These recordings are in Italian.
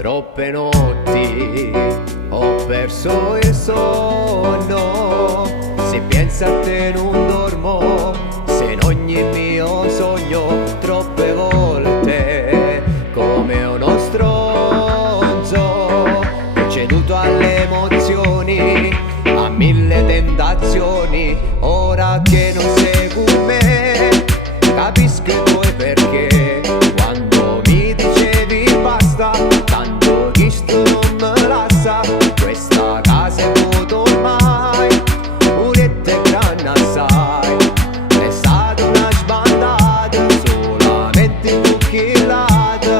Troppe notti ho perso il sonno, se penso a te non dormo, se in ogni mio sogno troppe volte come uno stronzo ho ceduto alle emozioni, a mille tentazioni. Ora che non sei con me capisco i tuoi perché, quando mi dicevi basta tanto chi sto non me lascia, questa casa è vuota ormai, puretta e grande assai, è stata una sbandata solamente infuocillata.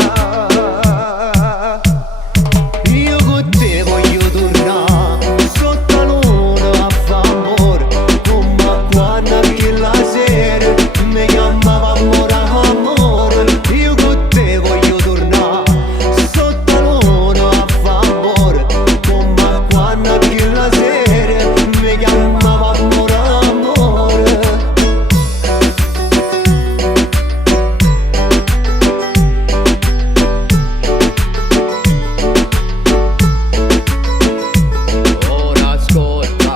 Io con te voglio tornare sotto la luna a fa amore, come quando che la sera mi chiamava amore amore. Io con te voglio tornare sotto la luna a fa amore, come quando che la sera mi chiamava amore amore. Ora ascolta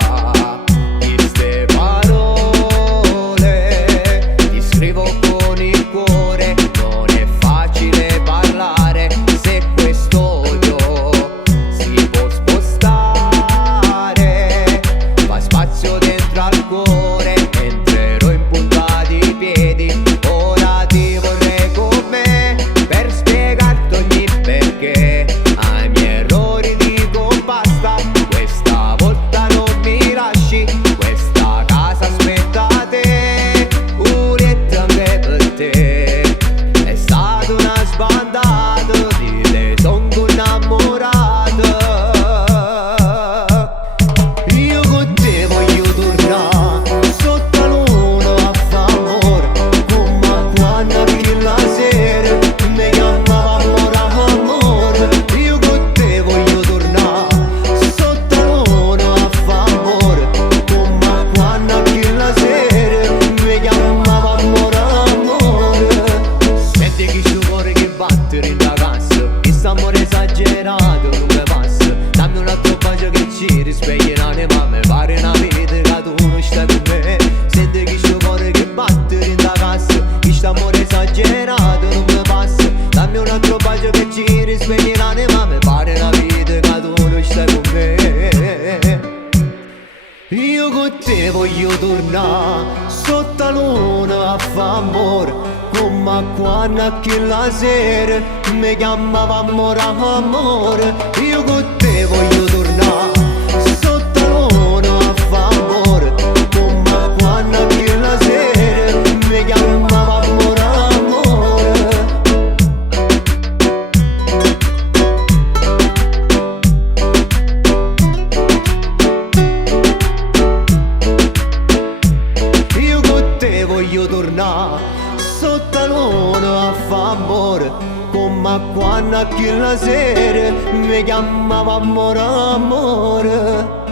queste parole, ti scrivo con il cuore, non è facile parlare se questo odio si può spostare, fa spazio dentro al cuore, entrerò in punta di piedi, ora ti vorrei con me per spiegarti ogni perché, ai miei errori dico basta, questa volta non mi lasci, questa casa aspetta te, Julietta anche per te, è stata una sbandata, di te sono innamorato. Io con te voglio tornare sotto la luna a fa amore, come quando che la sera mi chiamava amore amore. Io con te voglio tornare sotto la luna a fa amore, come quando che la sera mi chiamava amore amore. Senti che sto cuore che batte in la cassa, questo amore esagerato non mi passa, dammi un altro bacio che ci risveglia l'anima, mi pare una vita che tu non stai con me. Senti che sto cuore che batte in la cassa, questo amore esagerato non mi passa, dammi un altro bacio che ci risveglia l'anima, mi pare una vita che tu non stai con me. Io con te voglio tornare sotto la luna a fa amore, come quando che la sera mi chiamava amore amore. Io con te voglio tornare sotto la luna a fa amore, come quando che la sera mi chiamava amore amore. Io con te voglio tornare sotto la luna a fa amore, come quando che la sera mi chiamava amore amore.